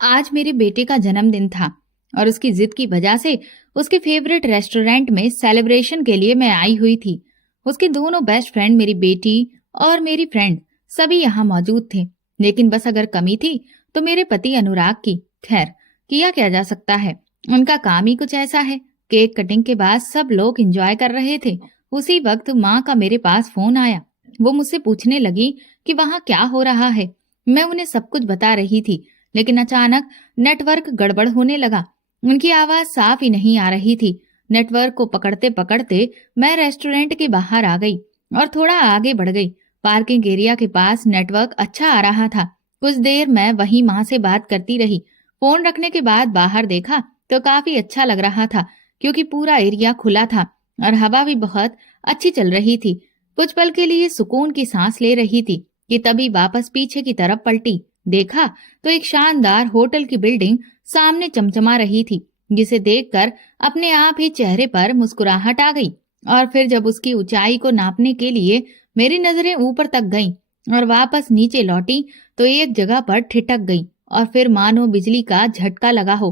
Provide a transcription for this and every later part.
आज मेरे बेटे का जन्मदिन था और उसकी जिद की वजह से उसके फेवरेट रेस्टोरेंट में सेलिब्रेशन के लिए मैं आई हुई थी। उसके दोनों बेस्ट फ्रेंड, मेरी बेटी और मेरी फ्रेंड, सभी यहाँ मौजूद थे। लेकिन बस अगर कमी थी तो मेरे पति अनुराग की। खैर, किया क्या जा सकता है, उनका काम ही कुछ ऐसा है। केक कटिंग के बाद सब लोग एंजॉय कर रहे थे। उसी वक्त माँ का मेरे पास फोन आया। वो मुझसे पूछने लगी कि वहाँ क्या हो रहा है। मैं उन्हें सब कुछ बता रही थी, लेकिन अचानक नेटवर्क गड़बड़ होने लगा। उनकी आवाज साफ ही नहीं आ रही थी। नेटवर्क को पकड़ते पकड़ते मैं रेस्टोरेंट के बाहर आ गई और थोड़ा आगे बढ़ गई। पार्किंग एरिया के पास नेटवर्क अच्छा आ रहा था। कुछ देर मैं वहीं माँ से बात करती रही। फोन रखने के बाद बाहर देखा तो काफी अच्छा लग रहा था, क्योंकि पूरा एरिया खुला था और हवा भी बहुत अच्छी चल रही थी। कुछ पल के लिए सुकून की सांस ले रही थी कि तभी वापस पीछे की तरफ पलटी। देखा तो एक शानदार होटल की बिल्डिंग सामने चमचमा रही थी, जिसे देखकर अपने आप ही चेहरे पर मुस्कुराहट आ गई। और फिर जब उसकी ऊंचाई को नापने के लिए मेरी नजरें ऊपर तक गईं और वापस नीचे लौटी तो एक जगह पर ठिठक गई और फिर मानो बिजली का झटका लगा हो।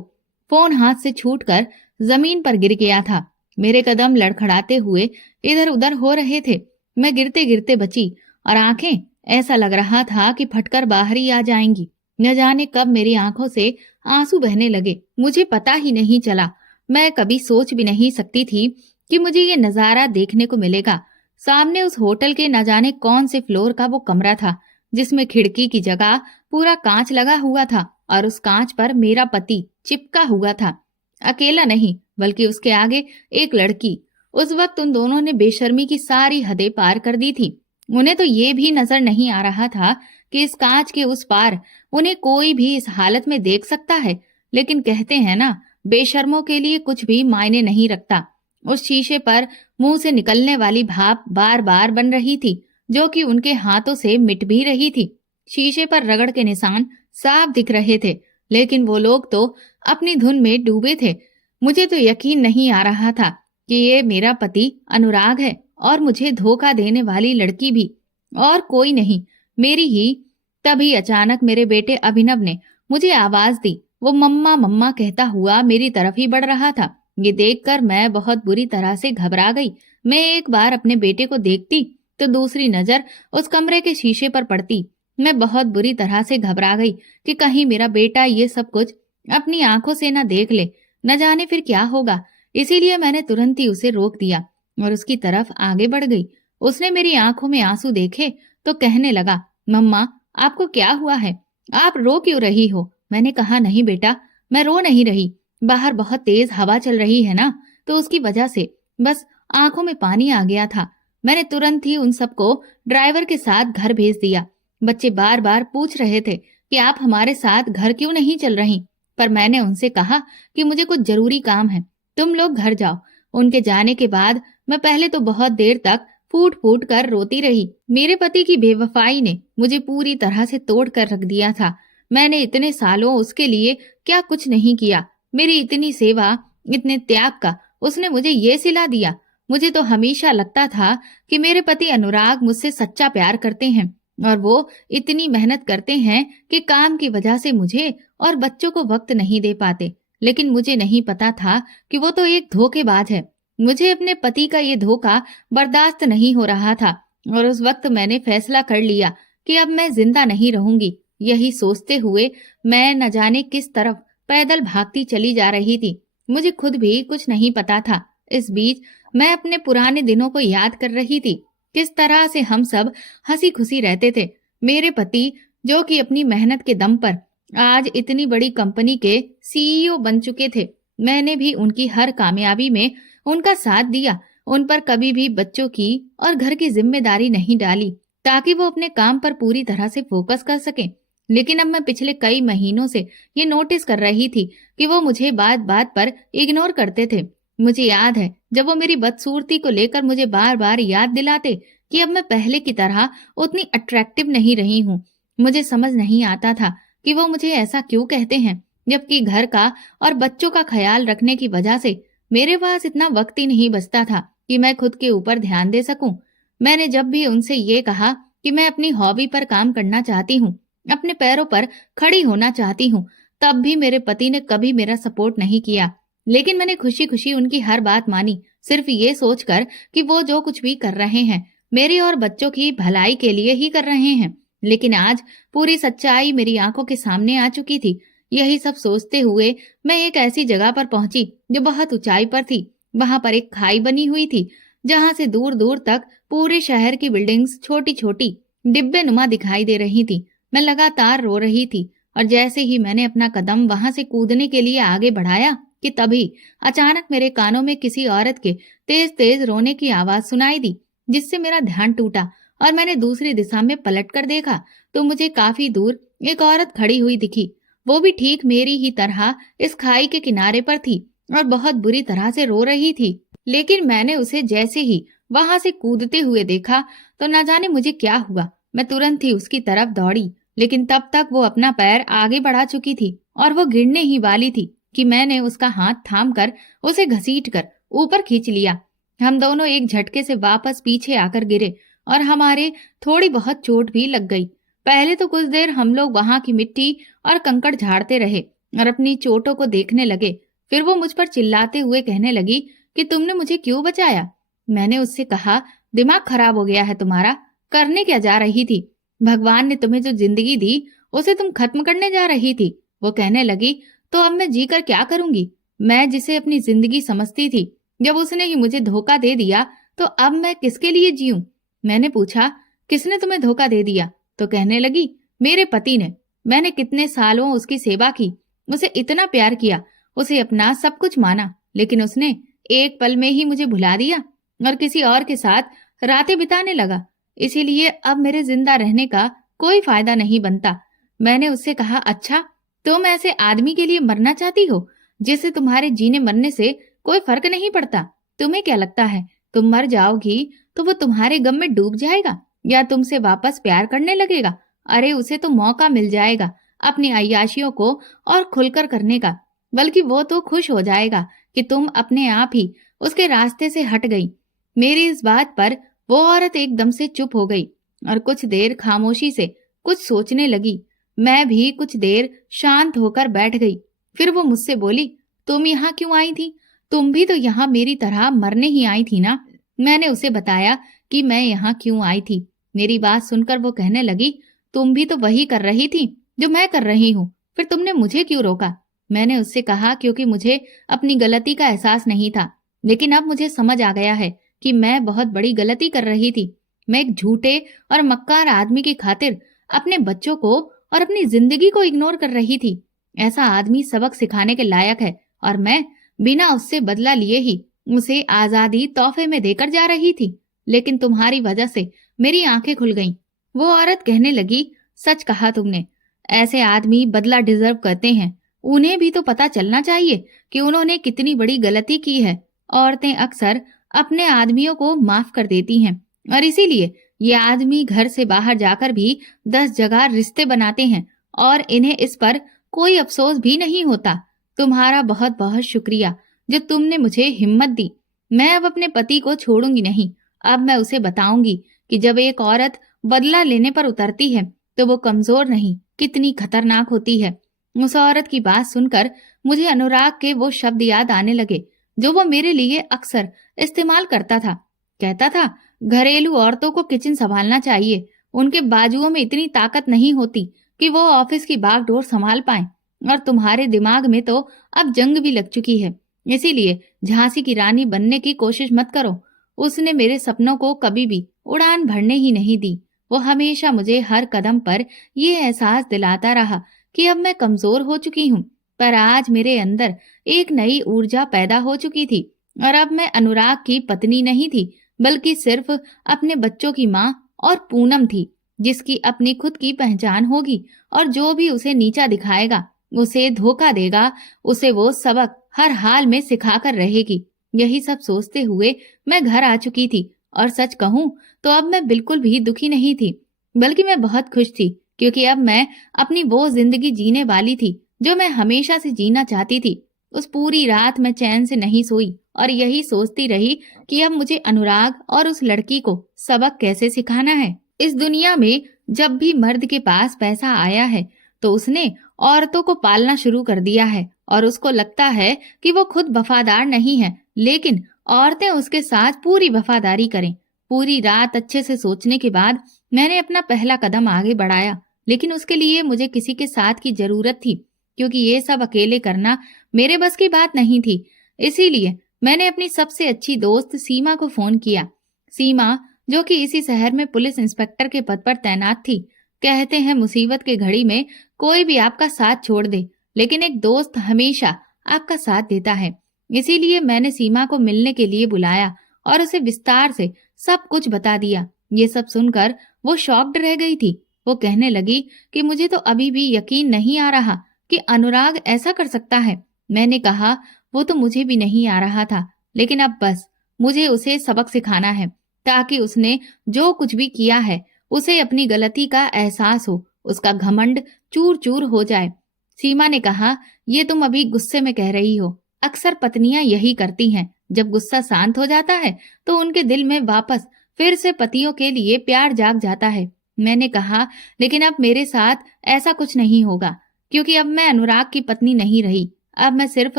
फोन हाथ से छूटकर जमीन पर गिर गया था। मेरे कदम लड़खड़ाते हुए इधर उधर हो रहे थे। मैं गिरते गिरते बची और आंखें, ऐसा लग रहा था कि फटकर बाहर ही आ जाएंगी। न जाने कब मेरी आंखों से आंसू बहने लगे, मुझे पता ही नहीं चला। मैं कभी सोच भी नहीं सकती थी कि मुझे ये नजारा देखने को मिलेगा। सामने उस होटल के न जाने कौन से फ्लोर का वो कमरा था, जिसमें खिड़की की जगह पूरा कांच लगा हुआ था और उस कांच पर मेरा पति चिपका हुआ था। अकेला नहीं, बल्कि उसके आगे एक लड़की। उस वक्त उन दोनों ने बेशर्मी की सारी हदें पार कर दी थी। उन्हें तो ये भी नजर नहीं आ रहा था कि इस कांच के उस पार उन्हें कोई भी इस हालत में देख सकता है। लेकिन कहते हैं ना, बेशर्मों के लिए कुछ भी मायने नहीं रखता। उस शीशे पर मुंह से निकलने वाली भाप बार बार बन रही थी, जो कि उनके हाथों से मिट भी रही थी। शीशे पर रगड़ के निशान साफ दिख रहे थे, लेकिन वो लोग तो अपनी धुन में डूबे थे। मुझे तो यकीन नहीं आ रहा था कि ये मेरा पति अनुराग है और मुझे धोखा देने वाली लड़की भी और कोई नहीं, मेरी ही। तभी अचानक मेरे बेटे अभिनव ने मुझे आवाज दी। वो मम्मा मम्मा कहता हुआ मेरी तरफ ही बढ़ रहा था। ये देखकर मैं बहुत बुरी तरह से घबरा गई। मैं एक बार अपने बेटे को देखती तो दूसरी नजर उस कमरे के शीशे पर पड़ती। मैं बहुत बुरी तरह से घबरा गई कि कहीं मेरा बेटा ये सब कुछ अपनी आंखों से न देख ले, न जाने फिर क्या होगा। इसीलिए मैंने तुरंत ही उसे रोक दिया और उसकी तरफ आगे बढ़ गई। उसने मेरी आंखों में आंसू देखे तो कहने लगा, मम्मा आपको क्या हुआ है, आप रो क्यों रही हो? मैंने कहा, नहीं बेटा, मैं रो नहीं रही, बाहर बहुत तेज हवा चल रही है ना, तो उसकी वजह से बस आंखों में पानी आ गया था। मैंने तुरंत ही उन सबको ड्राइवर के साथ घर भेज दिया। बच्चे बार बार पूछ रहे थे कि आप हमारे साथ घर क्यों नहीं चल रही, पर मैंने उनसे कहा कि मुझे कुछ जरूरी काम है, तुम लोग घर जाओ। उनके जाने के बाद मैं पहले तो बहुत देर तक फूट फूट कर रोती रही। मेरे पति की बेवफाई ने मुझे पूरी तरह से तोड़ कर रख दिया था। मैंने इतने सालों उसके लिए क्या कुछ नहीं किया। मेरी इतनी सेवा, इतने त्याग का उसने मुझे ये सिला दिया। मुझे तो हमेशा लगता था कि मेरे पति अनुराग मुझसे सच्चा प्यार करते हैं और वो इतनी मेहनत करते हैं कि काम की वजह से मुझे और बच्चों को वक्त नहीं दे पाते। लेकिन मुझे नहीं पता था कि वो तो एक धोखेबाज है। मुझे अपने पति का ये धोखा बर्दाश्त नहीं हो रहा था और उस वक्त मैंने फैसला कर लिया कि अब मैं जिंदा नहीं रहूंगी। यही सोचते हुए मैं न जाने किस तरफ पैदल भागती चली जा रही थी। मुझे खुद भी कुछ नहीं पता था। इस बीच मैं अपने पुराने दिनों को याद कर रही थी, किस तरह से हम सब हंसी खुशी रहते थे। मेरे पति, जो कि अपनी मेहनत के दम पर आज इतनी बड़ी कंपनी के सीईओ बन चुके थे, मैंने भी उनकी हर कामयाबी में उनका साथ दिया। उन पर कभी भी बच्चों की और घर की जिम्मेदारी नहीं डाली, ताकि वो अपने काम पर पूरी तरह से फोकस कर सकें। लेकिन अब मैं पिछले कई महीनों से ये नोटिस कर रही थी कि वो मुझे बात बात पर इग्नोर करते थे। मुझे याद है जब वो मेरी बदसूरती को लेकर मुझे बार बार याद दिलाते कि अब मैं पहले की तरह उतनी अट्रैक्टिव नहीं रही हूँ। मुझे समझ नहीं आता था कि वो मुझे ऐसा क्यों कहते हैं, जबकि घर का और बच्चों का ख्याल रखने की वजह से मेरे पास इतना वक्त ही नहीं बचता था कि मैं खुद के ऊपर ध्यान दे सकूं। मैंने जब भी उनसे ये कहा कि मैं अपनी हॉबी पर काम करना चाहती हूँ, अपने पैरों पर खड़ी होना चाहती हूँ, तब भी मेरे पति ने कभी मेरा सपोर्ट नहीं किया, लेकिन मैंने खुशी खुशी उनकी हर बात मानी, सिर्फ ये सोचकर कि वो जो कुछ भी कर रहे हैं मेरे और बच्चों की भलाई के लिए ही कर रहे हैं। लेकिन आज पूरी सच्चाई मेरी आंखों के सामने आ चुकी थी। यही सब सोचते हुए मैं एक ऐसी जगह पर पहुंची जो बहुत ऊंचाई पर थी। वहां पर एक खाई बनी हुई थी, जहां से दूर दूर तक पूरे शहर की बिल्डिंग्स छोटी छोटी डिब्बे नुमा दिखाई दे रही थी। मैं लगातार रो रही थी और जैसे ही मैंने अपना कदम वहां से कूदने के लिए आगे बढ़ाया कि तभी अचानक मेरे कानों में किसी औरत के तेज तेज रोने की आवाज सुनाई दी, जिससे मेरा ध्यान टूटा और मैंने दूसरी दिशा में पलट कर देखा तो मुझे काफी दूर एक औरत खड़ी हुई दिखी। वो भी ठीक मेरी ही तरह इस खाई के किनारे पर थी और बहुत बुरी तरह से रो रही थी। लेकिन मैंने उसे जैसे ही वहां से कूदते हुए देखा तो न जाने मुझे क्या हुआ, मैं तुरंत ही उसकी तरफ दौड़ी, लेकिन तब तक वो अपना पैर आगे बढ़ा चुकी थी और वो गिरने ही वाली थी कि मैंने उसका हाथ थाम कर उसे घसीट कर ऊपर खींच लिया। हम दोनों एक झटके से वापस पीछे आकर गिरे और हमारे थोड़ी बहुत चोट भी लग गई। पहले तो कुछ देर हम लोग वहां की मिट्टी और कंकड़ झाड़ते रहे और अपनी चोटों को देखने लगे। फिर वो मुझ पर चिल्लाते हुए कहने लगी कि तुमने मुझे क्यों बचाया। मैंने उससे कहा, दिमाग खराब हो गया है तुम्हारा, करने क्या जा रही थी? भगवान ने तुम्हें जो जिंदगी दी उसे तुम खत्म करने जा रही थी। वो कहने लगी, तो अब मैं जीकर क्या करूंगी? मैं जिसे अपनी जिंदगी समझती थी, जब उसने ही मुझे धोखा दे दिया तो अब मैं किसके लिए जीऊं? मैंने पूछा, किसने तुम्हें धोखा दे दिया? तो कहने लगी, मेरे पति ने। मैंने कितने सालों उसकी सेवा की, उसे इतना प्यार किया, उसे अपना सब कुछ माना, लेकिन उसने एक पल में ही मुझे भुला दिया और किसी और के साथ रातें बिताने लगा। इसीलिए अब मेरे जिंदा रहने का कोई फायदा नहीं बनता। मैंने उससे कहा, अच्छा तुम ऐसे आदमी के लिए मरना चाहती हो जिससे तुम्हारे जीने मरने से कोई फर्क नहीं पड़ता? तुम्हें क्या लगता है तुम मर जाओगी तो वो तुम्हारे गम में डूब जाएगा या तुमसे वापस प्यार करने लगेगा? अरे उसे तो मौका मिल जाएगा अपनी अय्याशियों को और खुलकर करने का, बल्कि वो तो खुश हो जाएगा कि तुम अपने आप ही उसके रास्ते से हट गई। मेरी इस बात पर वो औरत एकदम से चुप हो गई और कुछ देर खामोशी से कुछ सोचने लगी। मैं भी कुछ देर शांत होकर बैठ गई। फिर वो मुझसे बोली, तुम यहाँ क्यों आई थी? तुम भी तो यहाँ मेरी तरह मरने ही आई थी ना? मैंने उसे बताया कि मैं यहाँ क्यों आई थी। मेरी बात सुनकर वो कहने लगी, तुम भी तो वही कर रही थी जो मैं कर रही हूँ, फिर तुमने मुझे क्यों रोका? मैंने उससे कहा, क्योंकि मुझे अपनी गलती का एहसास नहीं था, लेकिन अब मुझे समझ आ गया है कि मैं बहुत बड़ी गलती कर रही थी। मैं एक झूठे और मक्कार आदमी की खातिर अपने बच्चों को और अपनी जिंदगी को इग्नोर कर रही थी। ऐसा आदमी सबक सिखाने के लायक है और मैं बिना उससे बदला लिए ही उसे आजादी तोहफे में देकर जा रही थी। लेकिन तुम्हारी वजह से मेरी आंखें खुल गईं। वो औरत कहने लगी, सच कहा तुमने, ऐसे आदमी बदला डिजर्व करते हैं। उन्हें भी तो पता चलना चाहिए कि उन्होंने कितनी बड़ी गलती की है। औरतें अक्सर अपने आदमियों को माफ कर देती हैं और इसीलिए ये आदमी घर से बाहर जाकर भी 10 जगह रिश्ते बनाते हैं और इन्हें इस पर कोई अफसोस भी नहीं होता। तुम्हारा बहुत बहुत शुक्रिया जो तुमने मुझे हिम्मत दी। मैं अब अपने पति को छोड़ूंगी नहीं। अब मैं उसे बताऊंगी कि जब एक औरत बदला लेने पर उतरती है तो वो कमजोर नहीं, कितनी खतरनाक होती है। उस औरत की बात सुनकर मुझे अनुराग के वो शब्द याद आने लगे जो वो मेरे लिए अक्सर इस्तेमाल करता था। कहता था, घरेलू औरतों को किचन संभालना चाहिए, उनके बाजुओं में इतनी ताकत नहीं होती कि वो ऑफिस की बागडोर संभाल पाएं, और तुम्हारे दिमाग में तो अब जंग भी लग चुकी है, इसीलिए झांसी की रानी बनने की कोशिश मत करो। उसने मेरे सपनों को कभी भी उड़ान भरने ही नहीं दी। वो हमेशा मुझे हर कदम पर ये एहसास दिलाता रहा कि अब मैं कमजोर हो चुकी हूँ, पर आज मेरे अंदर एक नई ऊर्जा पैदा हो चुकी थी और अब मैं अनुराग की पत्नी नहीं थी, बल्कि सिर्फ अपने बच्चों की माँ और पूनम थी, जिसकी अपनी खुद की पहचान होगी और जो भी उसे नीचा दिखाएगा, उसे धोखा देगा, उसे वो सबक हर हाल में सिखाकर रहेगी। यही सब सोचते हुए मैं घर आ चुकी थी और सच कहूँ तो अब मैं बिल्कुल भी दुखी नहीं थी, बल्कि मैं बहुत खुश थी, क्योंकि अब मैं अपनी वो जिंदगी जीने वाली थी जो मैं हमेशा से जीना चाहती थी। उस पूरी रात मैं चैन से नहीं सोई और यही सोचती रही कि अब मुझे अनुराग और उस लड़की को सबक कैसे सिखाना है। इस दुनिया में जब भी मर्द के पास पैसा आया है तो उसने औरतों को पालना शुरू कर दिया है और उसको लगता है कि वो खुद वफादार नहीं है, लेकिन औरतें उसके साथ पूरी वफादारी करें। पूरी रात अच्छे से सोचने के बाद मैंने अपना पहला कदम आगे बढ़ाया, लेकिन उसके लिए मुझे किसी के साथ की जरूरत थी, क्योंकि ये सब अकेले करना मेरे बस की बात नहीं थी। इसीलिए मैंने अपनी सबसे अच्छी दोस्त सीमा को फोन किया। सीमा, जो कि इसी शहर में पुलिस इंस्पेक्टर के पद पर तैनात थी। कहते हैं मुसीबत की घड़ी में कोई भी आपका साथ छोड़ दे, लेकिन एक दोस्त हमेशा आपका साथ देता है। इसीलिए मैंने सीमा को मिलने के लिए बुलाया और उसे विस्तार से सब कुछ बता दिया। ये सब सुनकर वो शॉक्ड रह गई थी। वो कहने लगी कि मुझे तो अभी भी यकीन नहीं आ रहा कि अनुराग ऐसा कर सकता है। मैंने कहा वो तो मुझे भी नहीं आ रहा था, लेकिन अब बस मुझे उसे सबक सिखाना है, ताकि उसने जो कुछ भी किया है उसे अपनी गलती का एहसास हो, उसका घमंड चूर चूर हो जाए। सीमा ने कहा, ये तुम अभी गुस्से में कह रही हो। अक्सर पत्नियां यही करती हैं। जब गुस्सा शांत हो जाता है तो उनके दिल में वापस फिर से पतियों के लिए प्यार जाग जाता है। मैंने कहा, लेकिन अब मेरे साथ ऐसा कुछ नहीं होगा, क्योंकि अब मैं अनुराग की पत्नी नहीं रही। अब मैं सिर्फ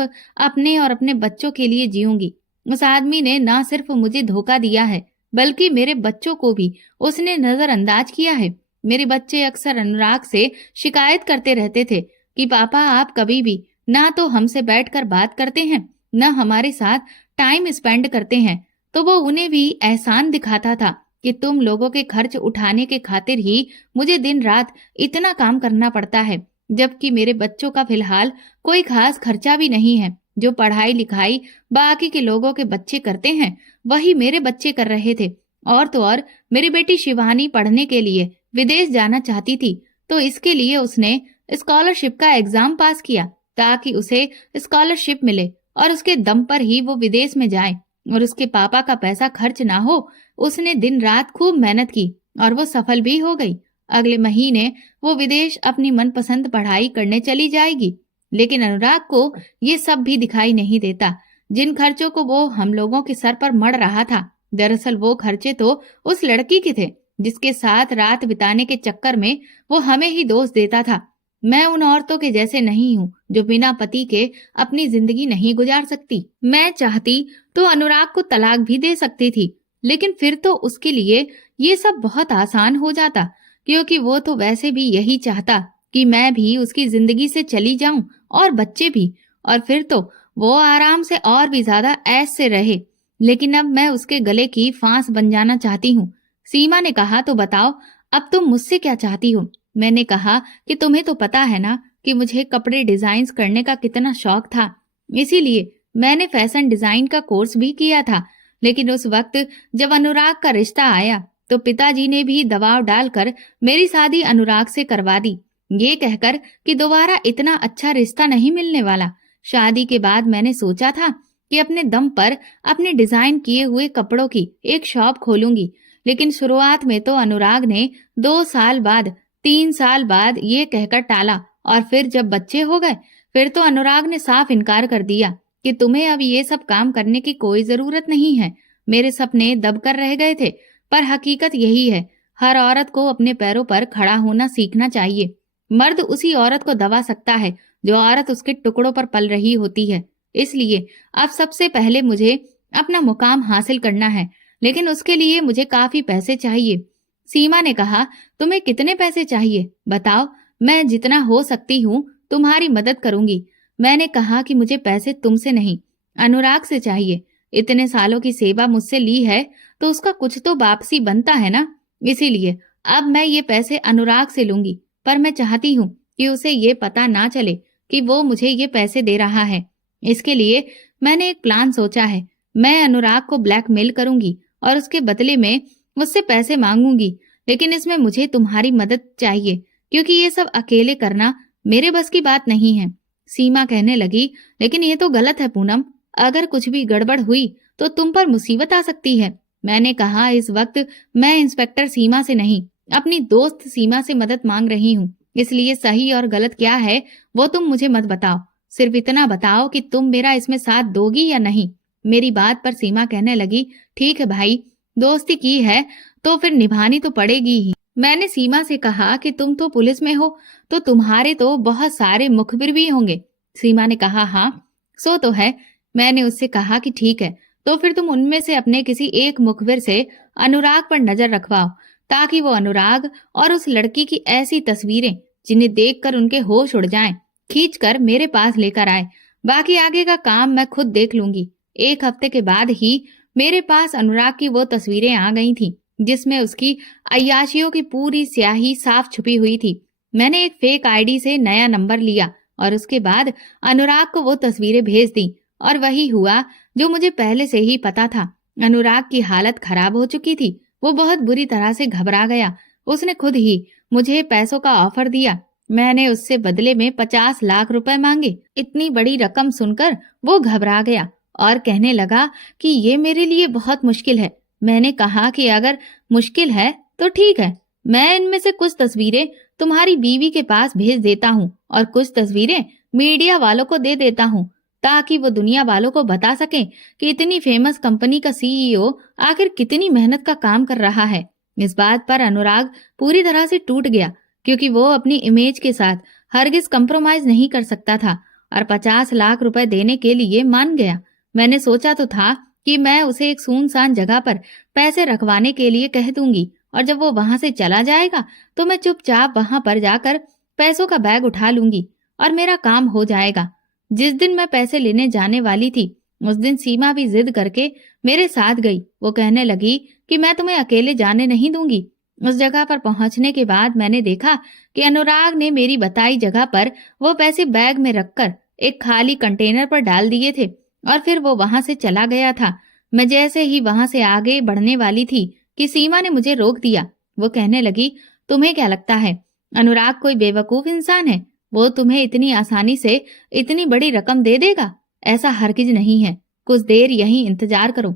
अपने और अपने बच्चों के लिए जीऊंगी। उस आदमी ने न सिर्फ मुझे धोखा दिया है, बल्कि मेरे बच्चों को भी उसने नजरअंदाज किया है। मेरे बच्चे अक्सर अनुराग से शिकायत करते रहते थे कि पापा, आप कभी भी ना तो हमसे बैठकर बात करते हैं, न हमारे साथ टाइम स्पेंड करते हैं। तो वो उन्हें भी एहसान दिखाता था कि तुम लोगों के खर्च उठाने के खातिर ही मुझे दिन रात इतना काम करना पड़ता है, जबकि मेरे बच्चों का फिलहाल कोई खास खर्चा भी नहीं है। जो पढ़ाई लिखाई बाकी के लोगों के बच्चे करते हैं, वही मेरे बच्चे कर रहे थे। और तो और मेरी बेटी शिवानी पढ़ने के लिए विदेश जाना चाहती थी, तो इसके लिए उसने स्कॉलरशिप का एग्जाम पास किया, ताकि उसे स्कॉलरशिप मिले और उसके दम पर ही वो विदेश में जाए और उसके पापा का पैसा खर्च ना हो। उसने दिन रात खूब मेहनत की और वो सफल भी हो गई। अगले महीने वो विदेश अपनी मनपसंद पढ़ाई करने चली जाएगी। लेकिन अनुराग को ये सब भी दिखाई नहीं देता, जिन खर्चों को वो हम लोगों के सर पर मढ़ रहा था। दरअसल वो खर्चे तो उस लड़की के थे, जिसके साथ रात बिताने के चक्कर में वो हमें ही दोष देता था। मैं उन औरतों के जैसे नहीं हूँ जो बिना पति के अपनी जिंदगी नहीं गुजार सकती। मैं चाहती तो अनुराग को तलाक भी दे सकती थी, लेकिन फिर तो उसके लिए ये सब बहुत आसान हो जाता, क्योंकि वो तो वैसे भी यही चाहता कि मैं भी उसकी जिंदगी से चली जाऊं और बच्चे भी, और फिर तो वो आराम से और भी ज्यादा ऐश से रहे। लेकिन अब मैं उसके गले की फांस बन जाना चाहती हूँ। सीमा ने कहा, तो बताओ अब तुम मुझसे क्या चाहती हो? मैंने कहा कि तुम्हें तो पता है ना कि मुझे कपड़े डिजाइन करने का कितना शौक था, इसीलिए मैंने फैशन डिजाइन का कोर्स भी किया था। लेकिन उस वक्त जब अनुराग का रिश्ता आया तो पिताजी ने भी दबाव डालकर मेरी शादी अनुराग से करवा दी, ये कहकर कि दोबारा इतना अच्छा रिश्ता नहीं मिलने वाला। शादी के बाद मैंने सोचा था कि अपने दम पर अपने डिजाइन किए हुए कपड़ों की एक शॉप खोलूंगी, लेकिन शुरुआत में तो अनुराग ने 2 साल बाद 3 साल बाद ये कहकर टाला, और फिर जब बच्चे हो गए फिर तो अनुराग ने साफ इनकार कर दिया कि तुम्हें अब ये सब काम करने की कोई जरूरत नहीं है। मेरे सपने दबकर रह गए थे, पर हकीकत यही है, हर औरत को अपने पैरों पर खड़ा होना सीखना चाहिए। मर्द उसी औरत को दबा सकता है जो औरत उसके टुकड़ों पर पल रही होती है। इसलिए अब सबसे पहले मुझे अपना मुकाम हासिल करना है, लेकिन उसके लिए मुझे काफी पैसे चाहिए। सीमा ने कहा, तुम्हें कितने पैसे चाहिए बताओ, मैं जितना हो सकती हूँ तुम्हारी मदद करूंगी। मैंने कहा कि मुझे पैसे तुमसे नहीं, अनुराग से चाहिए। इतने सालों की सेवा मुझसे ली है तो उसका कुछ तो वापसी बनता है ना, इसीलिए अब मैं ये पैसे अनुराग से लूंगी। पर मैं चाहती हूँ कि उसे ये पता ना चले कि वो मुझे ये पैसे दे रहा है। इसके लिए मैंने एक प्लान सोचा है। मैं अनुराग को ब्लैकमेल करूंगी और उसके बदले में मुझसे पैसे मांगूंगी, लेकिन इसमें मुझे तुम्हारी मदद चाहिए, क्योंकि ये सब अकेले करना मेरे बस की बात नहीं है। सीमा कहने लगी, लेकिन ये तो गलत है पूनम, अगर कुछ भी गड़बड़ हुई तो तुम पर मुसीबत आ सकती है। मैंने कहा, इस वक्त मैं इंस्पेक्टर सीमा से नहीं, अपनी दोस्त सीमा से मदद मांग रही हूँ, इसलिए सही और गलत क्या है वो तुम मुझे मत बताओ, सिर्फ इतना बताओ कि तुम मेरा इसमें साथ दोगी या नहीं। मेरी बात पर सीमा कहने लगी, ठीक है भाई, दोस्ती की है तो फिर निभानी तो पड़ेगी ही। मैंने सीमा से कहा कि तुम तो पुलिस में हो, तो तुम्हारे तो बहुत सारे मुखबिर भी होंगे। सीमा ने कहा हाँ, सो तो है। मैंने उससे कहा कि ठीक है, तो फिर तुम उनमें से अपने किसी एक मुखबिर से अनुराग पर नजर रखवाओ, ताकि वो अनुराग और उस लड़की की ऐसी तस्वीरें जिन्हें देखकर उनके होश उड़ जाएं, खींचकर मेरे पास लेकर आए। बाकी आगे का काम मैं खुद देख लूंगी। 1 हफ्ते के बाद ही मेरे पास अनुराग की वो तस्वीरें आ गई थी, जिसमें उसकी अय्याशियों की पूरी स्याही साफ छुपी हुई थी। मैंने एक फेक आईडी से नया नंबर लिया और उसके बाद अनुराग को वो तस्वीरें भेज दी, और वही हुआ जो मुझे पहले से ही पता था। अनुराग की हालत खराब हो चुकी थी। वो बहुत बुरी तरह से घबरा गया। उसने खुद ही मुझे पैसों का ऑफर दिया। मैंने उससे बदले में 50 लाख रुपए मांगे। इतनी बड़ी रकम सुनकर वो घबरा गया और कहने लगा कि ये मेरे लिए बहुत मुश्किल है। मैंने कहा कि अगर मुश्किल है तो ठीक है, मैं इनमें से कुछ तस्वीरें तुम्हारी बीवी के पास भेज देता हूँ और कुछ तस्वीरें मीडिया वालों को दे देता हूँ, ताकि वो दुनिया वालों को बता सकें कि इतनी फेमस कंपनी का सीईओ आखिर कितनी मेहनत का काम कर रहा है। इस बात पर अनुराग पूरी तरह से टूट गया, क्योंकि वो अपनी इमेज के साथ हरगिज कंप्रोमाइज नहीं कर सकता था और 50 लाख रुपए देने के लिए मान गया। मैंने सोचा तो था कि मैं उसे एक सुनसान जगह पर पैसे रखवाने के लिए कह दूंगी, और जब वो वहां से चला जाएगा तो मैं चुपचाप वहां पर जाकर पैसों का बैग उठा लूंगी और मेरा काम हो जाएगा। जिस दिन मैं पैसे लेने जाने वाली थी, उस दिन सीमा भी जिद करके मेरे साथ गई। वो कहने लगी कि मैं तुम्हें अकेले जाने नहीं दूंगी। उस जगह पर पहुंचने के बाद मैंने देखा कि अनुराग ने मेरी बताई जगह पर वो पैसे बैग में रखकर एक खाली कंटेनर पर डाल दिए थे और फिर वो वहां से चला गया था। मैं जैसे ही वहां से आगे बढ़ने वाली थी कि सीमा ने मुझे रोक दिया। वो कहने लगी, तुम्हें क्या लगता है अनुराग कोई बेवकूफ इंसान है? वो तुम्हें इतनी आसानी से इतनी बड़ी रकम दे देगा? ऐसा हरगिज नहीं है। कुछ देर यहीं इंतजार करो।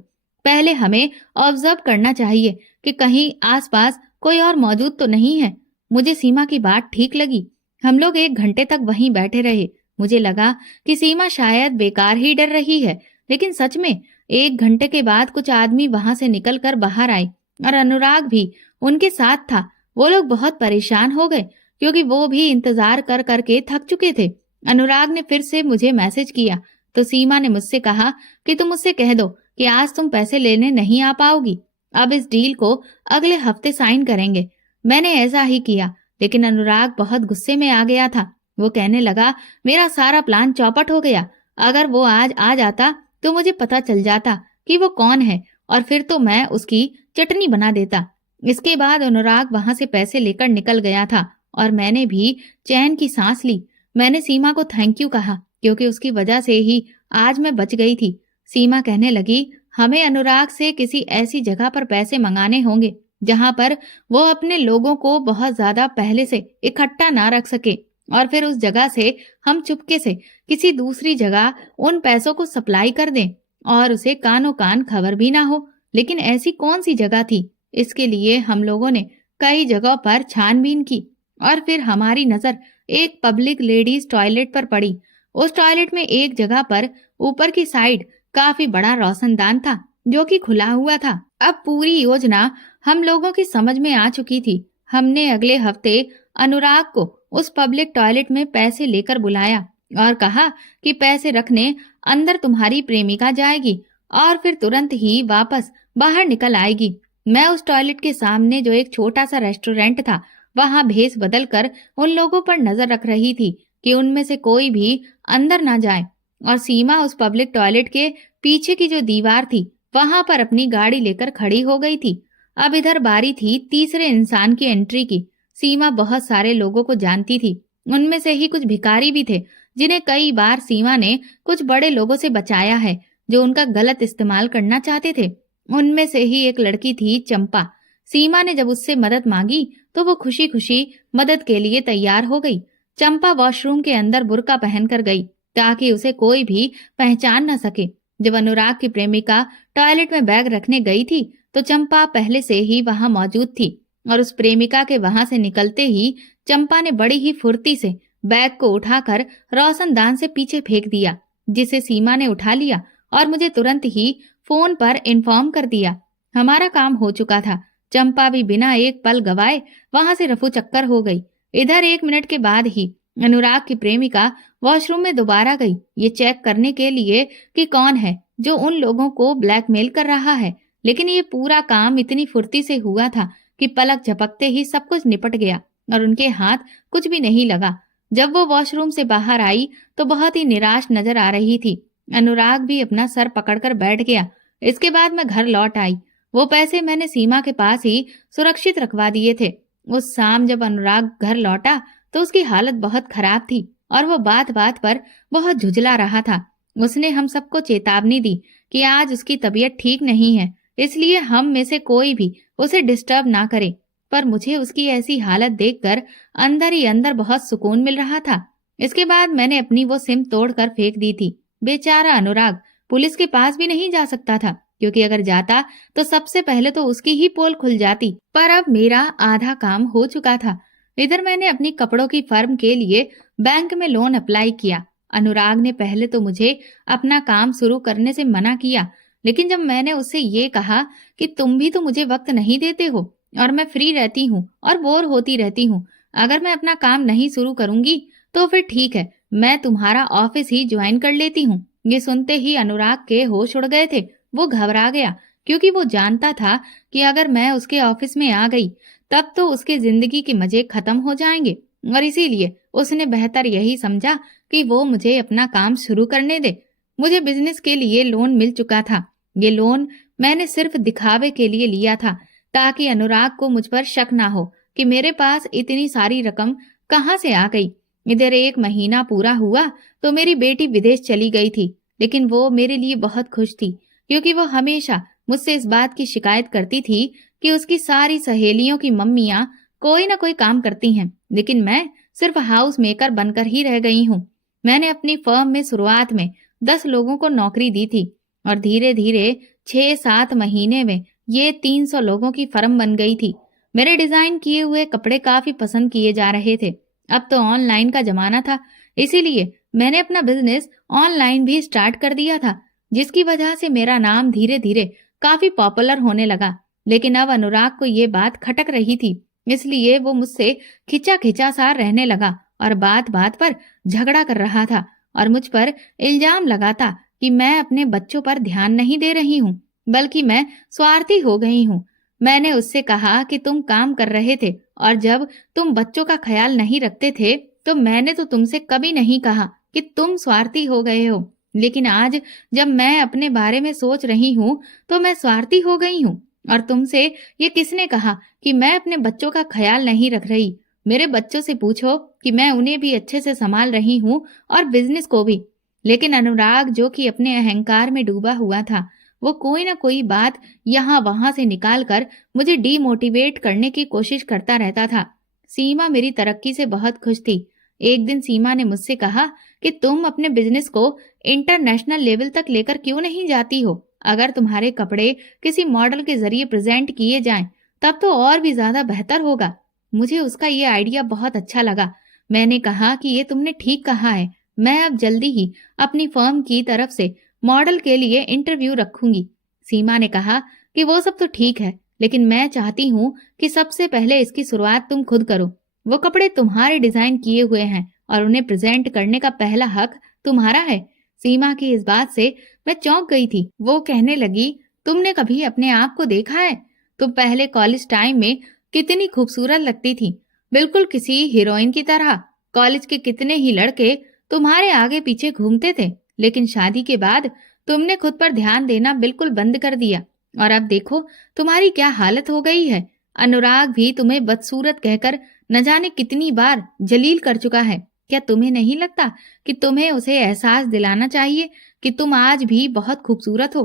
पहले हमें ऑब्जर्व करना चाहिए कि कहीं आसपास कोई और मौजूद तो नहीं है। मुझे सीमा की बात ठीक लगी। हम लोग 1 घंटे तक वहीं बैठे रहे। मुझे लगा कि सीमा शायद बेकार ही डर रही है, लेकिन सच में 1 घंटे के बाद कुछ आदमी वहां से निकलकर बाहर आए और अनुराग भी उनके साथ था। वो लोग बहुत परेशान हो गए, क्योंकि वो भी इंतजार कर करके थक चुके थे। अनुराग ने फिर से मुझे मैसेज किया तो सीमा ने मुझसे कहा कि तुम उससे कह दो कि आज तुम पैसे लेने नहीं आ पाओगी। अब इस डील को अगले हफ्ते साइन करेंगे। मैंने ऐसा ही किया, लेकिन अनुराग बहुत गुस्से में आ गया था। वो कहने लगा, मेरा सारा प्लान चौपट हो गया। अगर वो आज आ जाता तो मुझे पता चल जाता कि वो कौन है, और फिर तो मैं उसकी चटनी बना देता। इसके बाद अनुराग वहां से पैसे लेकर निकल गया था और मैंने भी चैन की सांस ली। मैंने सीमा को थैंक यू कहा, क्योंकि उसकी वजह से ही आज मैं बच गई थी। सीमा कहने लगी, हमें अनुराग से किसी ऐसी जगह पर पैसे मंगाने होंगे जहां पर वो अपने लोगों को बहुत ज्यादा पहले से इकट्ठा ना रख सके, और फिर उस जगह से हम चुपके से किसी दूसरी जगह उन पैसों को सप्लाई कर दें और उसे कानो कान खबर भी ना हो। लेकिन ऐसी कौन सी जगह थी? इसके लिए हम लोगों ने कई जगहों पर छानबीन की और फिर हमारी नजर एक पब्लिक लेडीज टॉयलेट पर पड़ी। उस टॉयलेट में एक जगह पर ऊपर की साइड काफी बड़ा रोशनदान था, जो कि खुला हुआ था। अब पूरी योजना हम लोगों की समझ में आ चुकी थी। हमने अगले हफ्ते अनुराग को उस पब्लिक टॉयलेट में पैसे लेकर बुलाया और कहा कि पैसे रखने अंदर तुम्हारी प्रेमिका जाएगी और फिर तुरंत ही वापस बाहर निकल आएगी। मैं उस टॉयलेट के सामने जो एक छोटा सा रेस्टोरेंट था, वहां भेस बदल कर उन लोगों पर नजर रख रही थी कि उनमें से कोई भी अंदर ना जाए, और सीमा उस पब्लिक टॉयलेट के पीछे की जो दीवार थी वहां पर अपनी गाड़ी लेकर खड़ी हो गई थी। अब इधर बारी थी तीसरे इंसान की एंट्री की। सीमा बहुत सारे लोगों को जानती थी। उनमें से ही कुछ भिखारी भी थे, जिन्हें कई बार सीमा ने कुछ बड़े लोगों से बचाया है जो उनका गलत इस्तेमाल करना चाहते थे। उनमें से ही एक लड़की थी चंपा। सीमा ने जब उससे मदद मांगी तो वो खुशी खुशी मदद के लिए तैयार हो गई। चंपा वॉशरूम के अंदर बुर्का पहनकर गई ताकि उसे कोई भी पहचान न सके। जब अनुराग की प्रेमिका टॉयलेट में बैग रखने गई थी तो चंपा पहले से ही वहां मौजूद थी, और उस प्रेमिका के वहां से निकलते ही चंपा ने बड़ी ही फुर्ती से बैग को उठाकर रोशनदान से पीछे फेंक दिया, जिसे सीमा ने उठा लिया और मुझे तुरंत ही फोन पर इन्फॉर्म कर दिया। हमारा काम हो चुका था। चंपा भी बिना एक पल गवाए वहां से रफू चक्कर हो गई। इधर 1 मिनट के बाद ही अनुराग की प्रेमिका वॉशरूम में दोबारा गई, ये चेक करने के लिए कि कौन है जो उन लोगों को ब्लैकमेल कर रहा है। लेकिन ये पूरा काम इतनी फुर्ती से हुआ था कि पलक झपकते ही सब कुछ निपट गया और उनके हाथ कुछ भी नहीं लगा। जब वो वॉशरूम से बाहर आई तो बहुत ही निराश नजर आ रही थी। अनुराग भी अपना सर पकड़कर बैठ गया। इसके बाद मैं घर लौट आई। वो पैसे मैंने सीमा के पास ही सुरक्षित रखवा दिए थे। उस शाम जब अनुराग घर लौटा तो उसकी हालत बहुत खराब थी और वो बात बात पर बहुत झुंझला रहा था। उसने हम सबको चेतावनी दी कि आज उसकी तबीयत ठीक नहीं है, इसलिए हम में से कोई भी उसे डिस्टर्ब ना करे। पर मुझे उसकी ऐसी हालत देखकर अंदर ही अंदर बहुत सुकून मिल रहा था। इसके बाद मैंने अपनी वो सिम तोड़कर फेंक दी थी। बेचारा अनुराग पुलिस के पास भी नहीं जा सकता था, क्योंकि अगर जाता तो सबसे पहले तो उसकी ही पोल खुल जाती। पर अब मेरा आधा काम हो चुका था। इधर मैंने अपनी कपड़ों की फर्म के लिए बैंक में लोन अप्लाई किया। अनुराग ने पहले तो मुझे अपना काम शुरू करने से मना किया, लेकिन जब मैंने उससे ये कहा कि तुम भी तो मुझे वक्त नहीं देते हो और मैं फ्री रहती हूँ और बोर होती रहती हूँ, अगर मैं अपना काम नहीं शुरू करूंगी तो फिर ठीक है, मैं तुम्हारा ऑफिस ही ज्वाइन कर लेती हूँ। ये सुनते ही अनुराग के होश उड़ गए थे। वो घबरा गया, क्योंकि वो जानता था कि अगर मैं उसके ऑफिस में आ गई तब तो उसके जिंदगी के मजे खत्म हो जाएंगे, और इसीलिए उसने बेहतर यही समझा कि वो मुझे अपना काम शुरू करने दे। मुझे बिजनेस के लिए लोन मिल चुका था। ये लोन मैंने सिर्फ दिखावे के लिए लिया था, ताकि अनुराग को मुझ पर शक ना हो कि मेरे पास इतनी सारी रकम कहाँ से आ गई। इधर 1 महीना पूरा हुआ तो मेरी बेटी विदेश चली गई थी, लेकिन वो मेरे लिए बहुत खुश थी, क्योंकि वो हमेशा मुझसे इस बात की शिकायत करती थी कि उसकी सारी सहेलियों की मम्मियाँ कोई ना कोई काम करती हैं, लेकिन मैं सिर्फ हाउस मेकर बनकर ही रह गई हूँ। मैंने अपनी फर्म में शुरुआत में 10 लोगों को नौकरी दी थी और धीरे धीरे 6-7 महीने में ये 300 लोगों की फर्म बन गई थी। मेरे डिजाइन किए हुए कपड़े काफी पसंद किए जा रहे थे। अब तो ऑनलाइन का जमाना था, इसीलिए मैंने अपना बिजनेस ऑनलाइन भी स्टार्ट कर दिया था, जिसकी वजह से मेरा नाम धीरे धीरे काफी पॉपुलर होने लगा। लेकिन अब अनुराग को ये बात खटक रही थी, इसलिए वो मुझसे खिंचा खिंचा सा रहने लगा और बात बात पर झगड़ा कर रहा था और मुझ पर इल्जाम लगाता कि मैं अपने बच्चों पर ध्यान नहीं दे रही हूँ, बल्कि मैं स्वार्थी हो गई हूँ। मैंने उससे कहा कि तुम काम कर रहे थे और जब तुम बच्चों का ख्याल नहीं रखते थे तो मैंने तो तुमसे कभी नहीं कहा कि तुम स्वार्थी हो गए हो, लेकिन आज जब मैं अपने बारे में सोच रही हूँ तो मैं स्वार्थी हो गई हूँ। और तुमसे ये किसने कहा कि मैं अपने बच्चों का ख्याल नहीं रख रही? मेरे बच्चों से पूछो कि मैं उन्हें भी अच्छे से संभाल रही हूँ और बिजनेस को भी। लेकिन अनुराग, जो कि अपने अहंकार में डूबा हुआ था, वो कोई ना कोई बात यहाँ वहां से निकाल कर मुझे डीमोटिवेट करने की कोशिश करता रहता था। सीमा मेरी तरक्की से बहुत खुश थी। एक दिन सीमा ने मुझसे कहा कि तुम अपने बिजनेस को इंटरनेशनल लेवल तक लेकर क्यों नहीं जाती हो? अगर तुम्हारे कपड़े किसी मॉडल के जरिए प्रेजेंट किए जाएं, तब तो और भी ज्यादा बेहतर होगा। मुझे उसका ये आइडिया बहुत अच्छा लगा। मैंने कहा कि ये तुमने ठीक कहा है, मैं अब जल्दी ही अपनी फर्म की तरफ से मॉडल के लिए इंटरव्यू रखूंगी। सीमा ने कहा कि वो सब तो ठीक है, लेकिन मैं चाहती हूँ कि सबसे पहले इसकी शुरुआत तुम खुद करो। वो कपड़े तुम्हारे डिजाइन किए हुए हैं और उन्हें प्रेजेंट करने का पहला हक तुम्हारा है। सीमा की इस बात से मैं चौंक गई थी। वो कहने लगी, तुमने कभी अपने आप को देखा है? तुम पहले कॉलेज टाइम में कितनी खूबसूरत लगती थी, बिल्कुल किसी हीरोइन की तरह। कॉलेज के कितने ही लड़के तुम्हारे आगे पीछे घूमते थे, लेकिन शादी के बाद तुमने खुद पर ध्यान देना बिल्कुल बंद कर दिया और अब देखो तुम्हारी क्या हालत हो गई है। अनुराग भी तुम्हें बदसूरत कहकर न जाने कितनी बार जलील कर चुका है। क्या तुम्हें नहीं लगता कि तुम्हें उसे एहसास दिलाना चाहिए कि तुम आज भी बहुत खूबसूरत हो?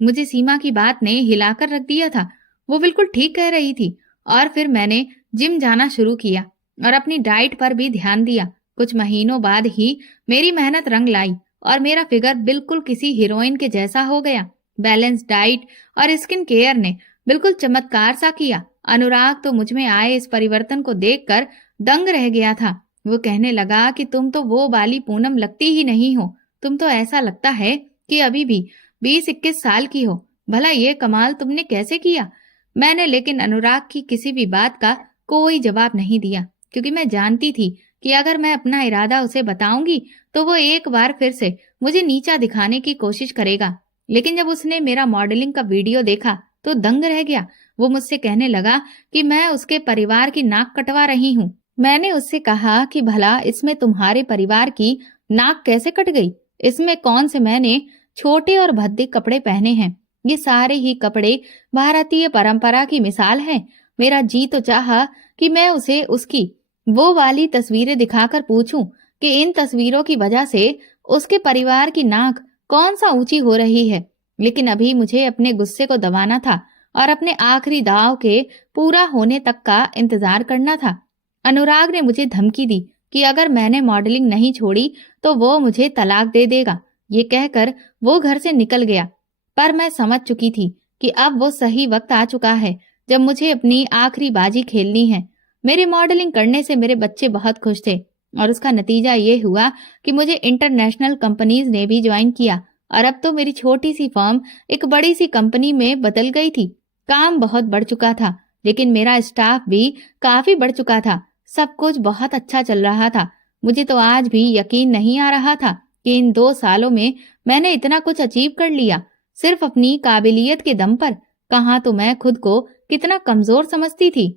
मुझे सीमा की बात ने हिलाकर रख दिया था। वो बिल्कुल ठीक कह रही थी। और फिर मैंने जिम जाना शुरू किया और अपनी डाइट पर भी ध्यान दिया। कुछ महीनों बाद ही मेरी मेहनत रंग लाई और मेरा फिगर बिल्कुल किसी हीरोइन के जैसा हो गया। बैलेंस डाइट और स्किन केयर ने बिल्कुल चमत्कार सा किया। अनुराग तो मुझ में आए इस परिवर्तन को देखकर दंग रह गया था। वो कहने लगा कि तुम तो वो वाली पूनम लगती ही नहीं हो, तुम तो ऐसा लगता है कि अभी भी 20-21 साल की हो। भला ये कमाल तुमने कैसे किया? मैंने लेकिन अनुराग की किसी भी बात का कोई जवाब नहीं दिया, क्योंकि मैं जानती थी कि अगर मैं अपना इरादा उसे बताऊंगी तो वो एक बार फिर से मुझे नीचा दिखाने की कोशिश करेगा। लेकिन जब उसने मेरा मॉडलिंग का वीडियो देखा तो दंग रह गया। वो मुझसे कहने लगा कि मैं उसके परिवार की नाक कटवा रही हूँ। मैंने उससे कहा कि भला इसमें तुम्हारे परिवार की नाक कैसे कट गई? इसमें कौन से मैंने छोटे और भद्दे कपड़े पहने हैं? ये सारे ही कपड़े भारतीय परंपरा की मिसाल है। मेरा जी तो चाहा कि मैं उसे उसकी वो वाली तस्वीरें दिखाकर पूछूं कि इन तस्वीरों की वजह से उसके परिवार की नाक कौन सा ऊंची हो रही है। लेकिन अभी मुझे अपने गुस्से को दबाना था और अपने आखिरी दाव के पूरा होने तक का इंतजार करना था। अनुराग ने मुझे धमकी दी कि अगर मैंने मॉडलिंग नहीं छोड़ी तो वो मुझे तलाक दे देगा। ये कहकर वो घर से निकल गया। पर मैं समझ चुकी थी कि अब वो सही वक्त आ चुका है जब मुझे अपनी आखिरी बाजी खेलनी है। मेरे मॉडलिंग करने से मेरे बच्चे बहुत खुश थे और उसका नतीजा ये हुआ कि मुझे इंटरनेशनल कंपनीज ने भी ज्वाइन किया और अब तो मेरी छोटी सी फर्म एक बड़ी सी कंपनी में बदल गई थी। काम बहुत बढ़ चुका था, लेकिन मेरा स्टाफ भी काफी बढ़ चुका था। सब कुछ बहुत अच्छा चल रहा था। मुझे तो आज भी यकीन नहीं आ रहा था कि इन 2 सालों में मैंने इतना कुछ अचीव कर लिया, सिर्फ अपनी काबिलियत के दम पर। कहाँ तो मैं खुद को कितना कमजोर समझती थी।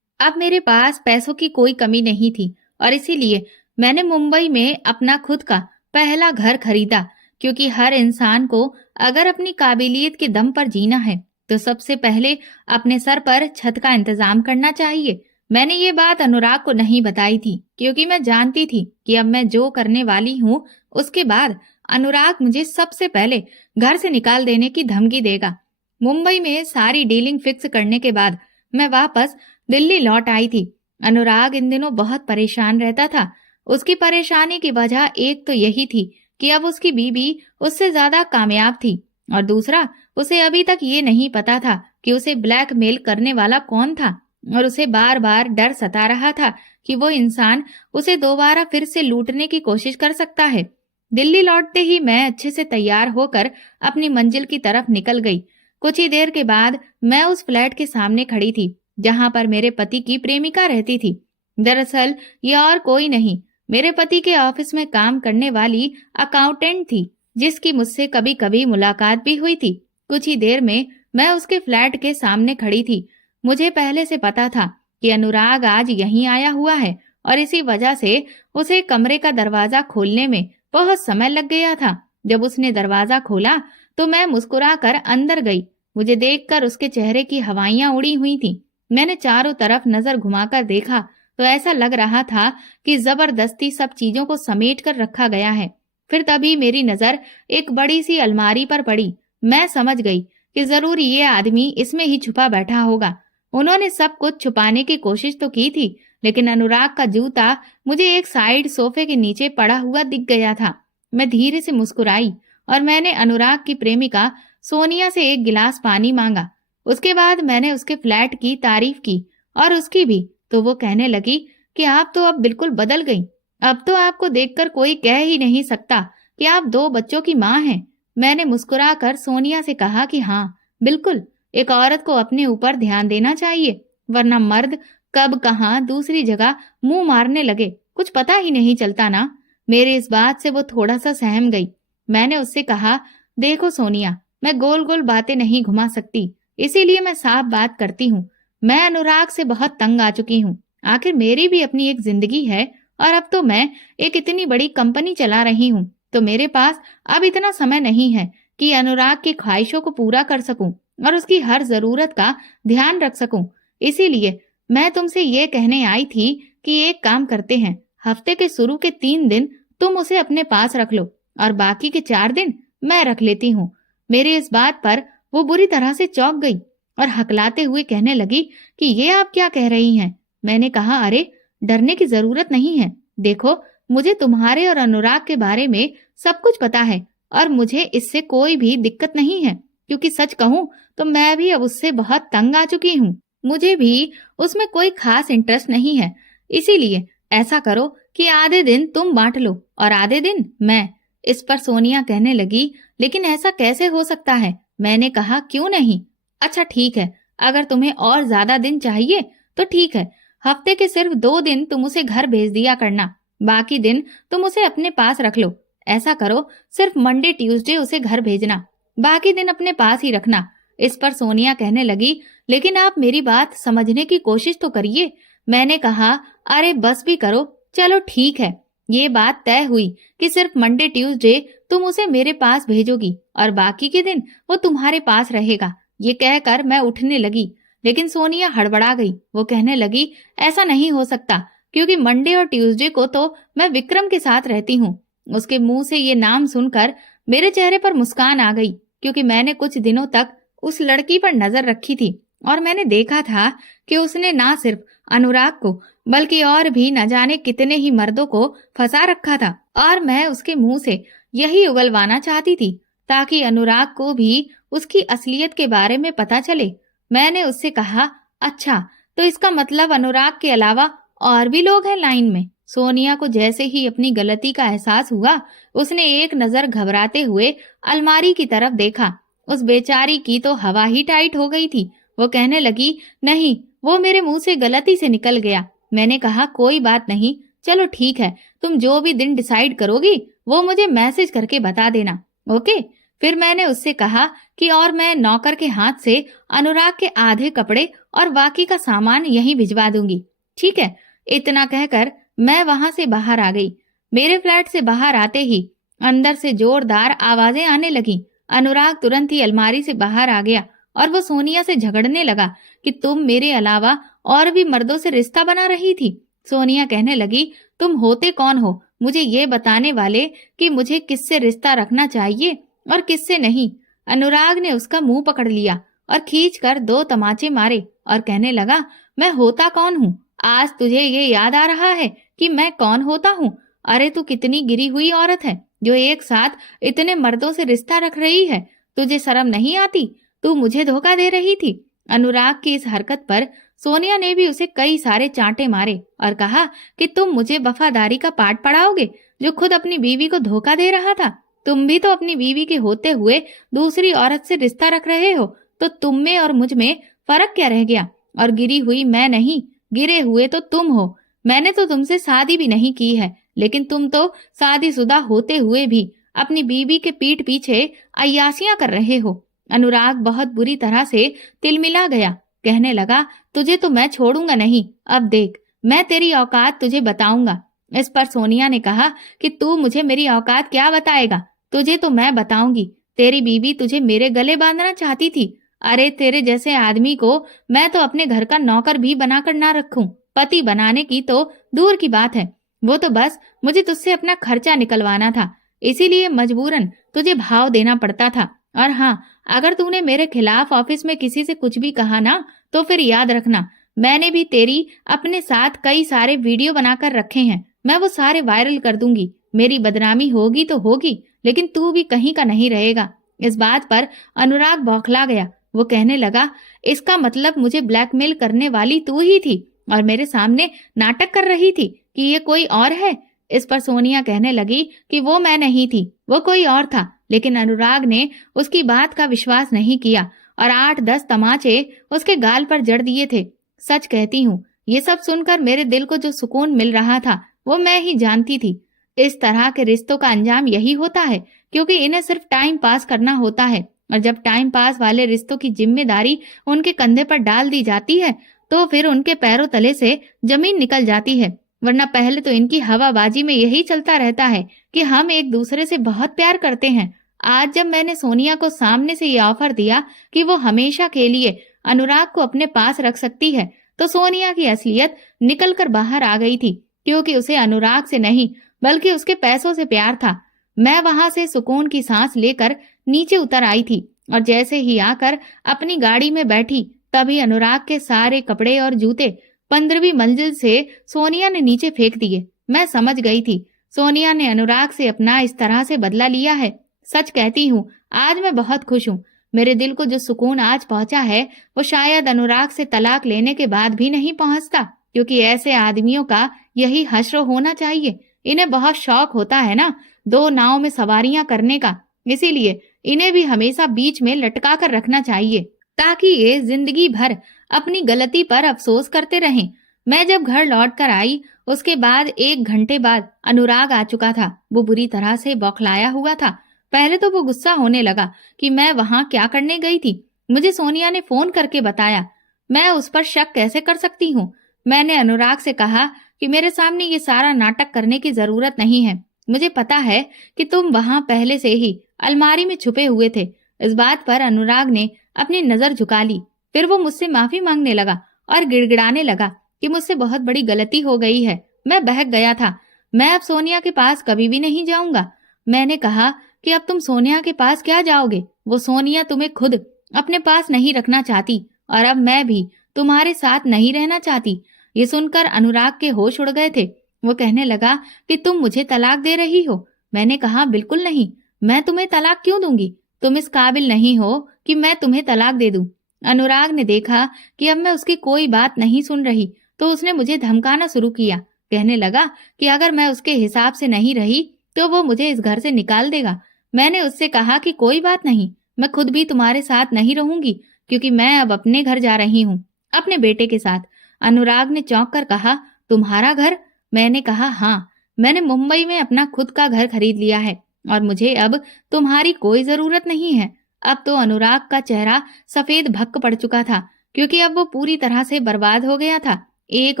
अब मेरे पास पैसों की कोई कमी नहीं थी और इसीलिए मैंने मुंबई में अपना खुद का पहला घर खरीदा, क्योंकि हर इंसान को अगर अपनी काबिलियत के दम पर जीना है तो सबसे पहले अपने सर पर छत का इंतजाम करना चाहिए। मैंने ये बात अनुराग को नहीं बताई थी, क्योंकि मैं जानती थी कि अब मैं जो करने वाली हूँ उसके बाद अनुराग मुझे सबसे पहले घर से निकाल देने की धमकी देगा। मुंबई में सारी डीलिंग फिक्स करने के बाद मैं वापस दिल्ली लौट आई थी। अनुराग इन दिनों बहुत परेशान रहता था। उसकी परेशानी की वजह एक तो यही थी कि अब उसकी बीवी उससे ज्यादा कामयाब थी और दूसरा, उसे अभी तक ये नहीं पता था कि उसे ब्लैकमेल करने वाला कौन था और उसे बार बार डर सता रहा था कि वो इंसान उसे दोबारा फिर से लूटने की कोशिश कर सकता है। दिल्ली लौटते ही मैं अच्छे से तैयार होकर अपनी मंजिल की तरफ निकल गई। कुछ ही देर के बाद मैं उस फ्लैट के सामने खड़ी थी जहां पर मेरे पति की प्रेमिका रहती थी। दरअसल ये और कोई नहीं, मेरे पति के ऑफिस में काम करने वाली अकाउंटेंट थी, जिसकी मुझसे कभी कभी मुलाकात भी हुई थी। कुछ ही देर में मैं उसके फ्लैट के सामने खड़ी थी। मुझे पहले से पता था कि अनुराग आज यहीं आया हुआ है और इसी वजह से उसे कमरे का दरवाजा खोलने में बहुत समय लग गया था। जब उसने दरवाजा खोला तो मैं मुस्कुराकर अंदर गई। मुझे देखकर उसके चेहरे की हवाइयां उड़ी हुई थीं। मैंने चारों तरफ नजर घुमाकर देखा तो ऐसा लग रहा था कि जबरदस्ती सब चीजों को समेट कर रखा गया है। फिर तभी मेरी नजर एक बड़ी सी अलमारी पर पड़ी। मैं समझ गई कि जरूर ये आदमी इसमें ही छुपा बैठा होगा। उन्होंने सब कुछ छुपाने की कोशिश तो की थी, लेकिन अनुराग का जूता मुझे एक साइड सोफे के नीचे पड़ा हुआ दिख गया था। मैं धीरे से मुस्कुराई और मैंने अनुराग की प्रेमिका सोनिया से एक गिलास पानी मांगा। उसके बाद मैंने उसके फ्लैट की तारीफ की और उसकी भी, तो वो कहने लगी कि आप तो अब बिल्कुल बदल गई। अब तो आपको देखकर कोई कह ही नहीं सकता कि आप 2 बच्चों की माँ हैं। मैंने मुस्कुराकर सोनिया से कहा कि हाँ, बिल्कुल, एक औरत को अपने ऊपर ध्यान देना चाहिए, वरना मर्द कब कहाँ दूसरी जगह मुंह मारने लगे कुछ पता ही नहीं चलता ना। मेरे इस बात से वो थोड़ा सा सहम गई। मैंने उससे कहा, देखो सोनिया, मैं गोल गोल बातें नहीं घुमा सकती, इसीलिए मैं साफ बात करती हूँ। मैं अनुराग से बहुत तंग आ चुकी हूँ। आखिर मेरी भी अपनी एक जिंदगी है और अब तो मैं एक इतनी बड़ी कंपनी चला रही हूँ, तो मेरे पास अब इतना समय नहीं है कि अनुराग की ख्वाहिशों को पूरा कर सकूं और उसकी हर जरूरत का ध्यान रख सकूं। इसीलिए मैं तुमसे ये कहने आई थी कि एक काम करते हैं, हफ्ते के शुरू के 3 दिन तुम उसे अपने पास रख लो और बाकी के 4 दिन मैं रख लेती हूँ। मेरी इस बात पर वो बुरी तरह से चौंक गई और हकलाते हुए कहने लगी कि ये आप क्या कह रही हैं? मैंने कहा, अरे डरने की जरूरत नहीं है। देखो, मुझे तुम्हारे और अनुराग के बारे में सब कुछ पता है और मुझे इससे कोई भी दिक्कत नहीं है, क्योंकि सच कहूँ तो मैं भी अब उससे बहुत तंग आ चुकी हूँ। मुझे भी उसमें कोई खास इंटरेस्ट नहीं है। इसीलिए ऐसा करो कि आधे दिन तुम बांट लो और आधे दिन मैं। इस पर सोनिया कहने लगी, लेकिन ऐसा कैसे हो सकता है? मैंने कहा, क्यों नहीं? अच्छा ठीक है, अगर तुम्हें और ज्यादा दिन चाहिए तो ठीक है, हफ्ते के सिर्फ 2 दिन तुम उसे घर भेज दिया करना, बाकी दिन तुम उसे अपने पास रख लो। ऐसा करो, सिर्फ मंडे ट्यूसडे उसे घर भेजना, बाकी दिन अपने पास ही रखना। इस पर सोनिया कहने लगी, लेकिन आप मेरी बात समझने की कोशिश तो करिए। मैंने कहा, अरे बस भी करो, चलो ठीक है। ये बात तय हुई कि सिर्फ मंडे ट्यूसडे तुम उसे मेरे पास भेजोगी और बाकी के दिन वो तुम्हारे पास रहेगा। ये कहकर मैं उठने लगी, लेकिन सोनिया हड़बड़ा गई। वो कहने लगी, ऐसा नहीं हो सकता, क्योंकि मंडे और ट्यूसडे को तो मैं विक्रम के साथ रहती हूँ। उसके मुंह से ये नाम सुनकर मेरे चेहरे पर मुस्कान आ गई, क्योंकि मैंने कुछ दिनों तक उस लड़की पर नजर रखी थी और मैंने देखा था कि उसने ना सिर्फ अनुराग को बल्कि और भी न जाने कितने ही मर्दों को फंसा रखा था। और मैं उसके मुंह से यही उगलवाना चाहती थी ताकि अनुराग को भी उसकी असलियत के बारे में पता चले। मैंने उससे कहा, अच्छा तो इसका मतलब अनुराग के अलावा और भी लोग हैं लाइन में। सोनिया को जैसे ही अपनी गलती का एहसास हुआ, उसने एक नजर घबराते हुए अलमारी की तरफ देखा। उस बेचारी की तो हवा ही टाइट हो गई थी। वो कहने लगी, नहीं, वो मेरे मुंह से गलती से निकल गया। मैंने कहा, कोई बात नहीं, चलो ठीक है, तुम जो भी दिन डिसाइड करोगी वो मुझे मैसेज करके बता देना, ओके। फिर मैंने उससे कहा कि और मैं नौकर के हाथ से अनुराग के आधे कपड़े और बाकी का सामान यहीं भिजवा दूंगी, ठीक है। इतना कहकर मैं वहां से बाहर आ गई। मेरे फ्लैट से बाहर आते ही अंदर से जोरदार आवाजें आने लगी। अनुराग तुरंत ही अलमारी से बाहर आ गया और वो सोनिया से झगड़ने लगा कि तुम मेरे अलावा और भी मर्दों से रिश्ता बना रही थी। सोनिया कहने लगी, तुम होते कौन हो मुझे ये बताने वाले कि मुझे किससे रिश्ता रखना चाहिए और किससे नहीं। अनुराग ने उसका मुंह पकड़ लिया और खींचकर 2 तमाचे मारे और कहने लगा, मैं होता कौन हूँ? आज तुझे ये याद आ रहा है कि मैं कौन होता हूँ? अरे तू कितनी गिरी हुई औरत है जो एक साथ इतने मर्दों से रिश्ता रख रही है। तुझे शर्म नहीं आती? तू मुझे धोखा दे रही थी। अनुराग की इस हरकत पर सोनिया ने भी उसे कई सारे चांटे मारे और कहा कि तुम मुझे वफादारी का पाठ पढ़ाओगे जो खुद अपनी बीवी को धोखा दे रहा था। तुम भी तो अपनी बीवी के होते हुए दूसरी औरत से रिश्ता रख रहे हो, तो तुम में और मुझ में फर्क क्या रह गया? और गिरी हुई मैं नहीं, गिरे हुए तो तुम हो। मैंने तो तुमसे शादी भी नहीं की है, लेकिन तुम तो शादीशुदा होते हुए भी अपनी बीवी के पीठ पीछे अय्यासियां कर रहे हो। अनुराग बहुत बुरी तरह से तिलमिला गया, कहने लगा, तुझे तो मैं छोड़ूंगा नहीं। अब देख, मैं तेरी औकात तुझे बताऊंगा। इस पर सोनिया ने कहा कि तू मुझे मेरी औकात क्या बताएगा? तुझे तो मैं बताऊंगी। तेरी बीवी तुझे मेरे गले बांधना चाहती थी। अरे तेरे जैसे आदमी को मैं तो अपने घर का नौकर भी बनाकर ना रखूं, पति बनाने की तो दूर की बात है। वो तो बस मुझे तुझसे अपना खर्चा निकलवाना था, इसीलिए मजबूरन तुझे भाव देना पड़ता था। और हाँ, अगर तूने मेरे खिलाफ ऑफिस में किसी से कुछ भी कहा ना, तो फिर याद रखना, मैंने भी तेरी अपने साथ कई सारे वीडियो बनाकर रखे हैं। मैं वो सारे वायरल कर दूंगी। मेरी बदनामी होगी तो होगी, लेकिन तू भी कहीं का नहीं रहेगा। इस बात पर अनुराग बौखला गया। वो कहने लगा, इसका मतलब मुझे ब्लैकमेल करने वाली तू ही थी और मेरे सामने नाटक कर रही थी कि ये कोई और है। इस पर सोनिया कहने लगी कि वो मैं नहीं थी, वो कोई और था। लेकिन अनुराग ने उसकी बात का विश्वास नहीं किया और 8-10 तमाचे उसके गाल पर जड़ दिए थे। सच कहती हूँ, ये सब सुनकर मेरे दिल को जो सुकून मिल रहा था वो मैं ही जानती थी। इस तरह के रिश्तों का अंजाम यही होता है, क्योंकि इन्हें सिर्फ टाइम पास करना होता है, और जब टाइम पास वाले रिश्तों की जिम्मेदारी उनके कंधे पर डाल दी जाती है तो फिर उनके पैरों तले से जमीन निकल जाती है। वरना पहले तो इनकी हवाबाजी में यही चलता रहता है कि हम एक दूसरे से बहुत प्यार करते हैं। आज जब मैंने सोनिया को सामने से ये ऑफर दिया कि वो हमेशा के लिए अनुराग को अपने पास रख सकती है, तो सोनिया की असलियत निकल कर बाहर आ गई थी, क्योंकि उसे अनुराग से नहीं बल्कि उसके पैसों से प्यार था। मैं वहां से सुकून की सांस लेकर नीचे उतर आई थी और जैसे ही आकर अपनी गाड़ी में बैठी, तभी अनुराग के सारे कपड़े और जूते 15वीं मंजिल से सोनिया ने नीचे फेंक दिए। मैं समझ गई थी, सोनिया ने अनुराग से अपना इस तरह से बदला लिया है। सच कहती हूँ, आज मैं बहुत खुश हूँ। मेरे दिल को जो सुकून आज पहुंचा है वो शायद अनुराग से तलाक लेने के बाद भी नहीं पहुंचता, क्योंकि ऐसे आदमियों का यही हश्र होना चाहिए। इन्हें बहुत शौक होता है ना 2 नाव में सवारियां करने का, इसीलिए इन्हें भी हमेशा बीच में लटका कर रखना चाहिए। ताकि ये जिंदगी भर अपनी गलती पर अफसोस करते रहें। मैं जब घर लौट कर आई, उसके बाद 1 घंटे बाद अनुराग आ चुका था। वो बुरी तरह से बौखलाया हुआ था। पहले तो वो गुस्सा होने लगा कि मैं वहां क्या करने गई थी। मुझे सोनिया ने फोन करके बताया। मैं उस पर शक कैसे कर सकती हूँ। मैंने अनुराग से कहा कि मेरे सामने ये सारा नाटक करने की जरूरत नहीं है। मुझे पता है कि तुम वहां पहले से ही अलमारी में छुपे हुए थे। इस बात पर अनुराग ने अपनी नजर झुका ली। फिर वो मुझसे माफी मांगने लगा और गिड़गिड़ाने लगा कि मुझसे बहुत बड़ी गलती हो गई है। मैं बहक गया था। मैं अब सोनिया के पास कभी भी नहीं जाऊंगा। मैंने कहा कि अब तुम सोनिया के पास क्या जाओगे? वो सोनिया तुम्हें खुद अपने पास नहीं रखना चाहती और अब मैं भी तुम्हारे साथ नहीं रहना चाहती। ये सुनकर अनुराग के होश उड़ गए थे। वो कहने लगा कि तुम मुझे तलाक दे रही हो। मैंने कहा बिल्कुल नहीं। मैं तुम्हें तलाक क्यों दूंगी? तुम इस काबिल नहीं हो कि मैं तुम्हें तलाक दे दूं। अनुराग ने देखा कि अब मैं उसकी कोई बात नहीं सुन रही तो उसने मुझे धमकाना शुरू किया। कहने लगा कि अगर मैं उसके हिसाब से नहीं रही तो वो मुझे इस घर से निकाल देगा। मैंने उससे कहा कि कोई बात नहीं, मैं खुद भी तुम्हारे साथ नहीं रहूंगी क्योंकि मैं अब अपने घर जा रही हूँ, अपने बेटे के साथ। अनुराग ने चौंक कर कहा, तुम्हारा घर? मैंने कहा हाँ, मैंने मुंबई में अपना खुद का घर खरीद लिया है और मुझे अब तुम्हारी कोई जरूरत नहीं है। अब तो अनुराग का चेहरा सफेद भक्क पड़ चुका था क्योंकि अब वो पूरी तरह से बर्बाद हो गया था। एक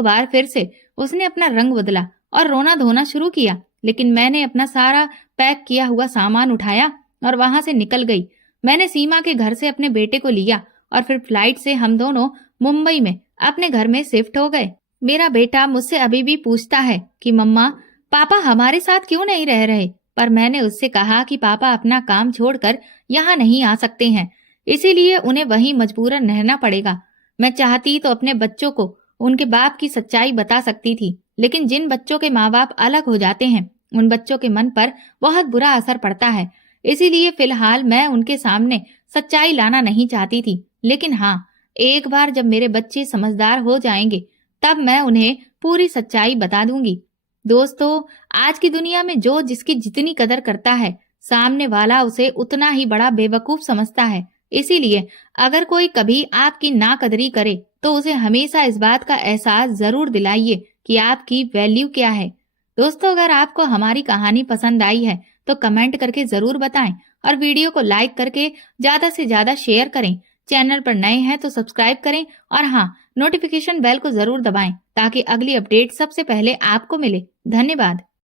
बार फिर से उसने अपना रंग बदला और रोना धोना शुरू किया, लेकिन मैंने अपना सारा पैक किया हुआ सामान उठाया और वहां से निकल गई। मैंने सीमा के घर से अपने बेटे को लिया और फिर फ्लाइट से हम दोनों मुंबई में अपने घर में शिफ्ट हो गए। मेरा बेटा मुझसे अभी भी पूछता है कि मम्मा, पापा हमारे साथ क्यों नहीं रह रहे? पर मैंने उससे कहा कि पापा अपना काम छोड़कर यहाँ नहीं आ सकते हैं, इसीलिए उन्हें वहीं मजबूरन रहना पड़ेगा। मैं चाहती तो अपने बच्चों को उनके बाप की सच्चाई बता सकती थी, लेकिन जिन बच्चों के माँ बाप अलग हो जाते हैं उन बच्चों के मन पर बहुत बुरा असर पड़ता है। इसीलिए फिलहाल मैं उनके सामने सच्चाई लाना नहीं चाहती थी। लेकिन हाँ, एक बार जब मेरे बच्चे समझदार हो जाएंगे तब मैं उन्हें पूरी सच्चाई बता दूंगी। दोस्तों, आज की दुनिया में जो जिसकी जितनी कदर करता है, सामने वाला उसे उतना ही बड़ा बेवकूफ समझता है। इसीलिए अगर कोई कभी आपकी नाकदरी करे तो उसे हमेशा इस बात का एहसास जरूर दिलाइए कि आपकी वैल्यू क्या है। दोस्तों, अगर आपको हमारी कहानी पसंद आई है तो कमेंट करके जरूर बताएं और वीडियो को लाइक करके ज्यादा से ज्यादा शेयर करें। चैनल पर नए हैं तो सब्सक्राइब करें और हाँ, नोटिफिकेशन बेल को जरूर दबाएं ताकि अगली अपडेट सबसे पहले आपको मिले। धन्यवाद।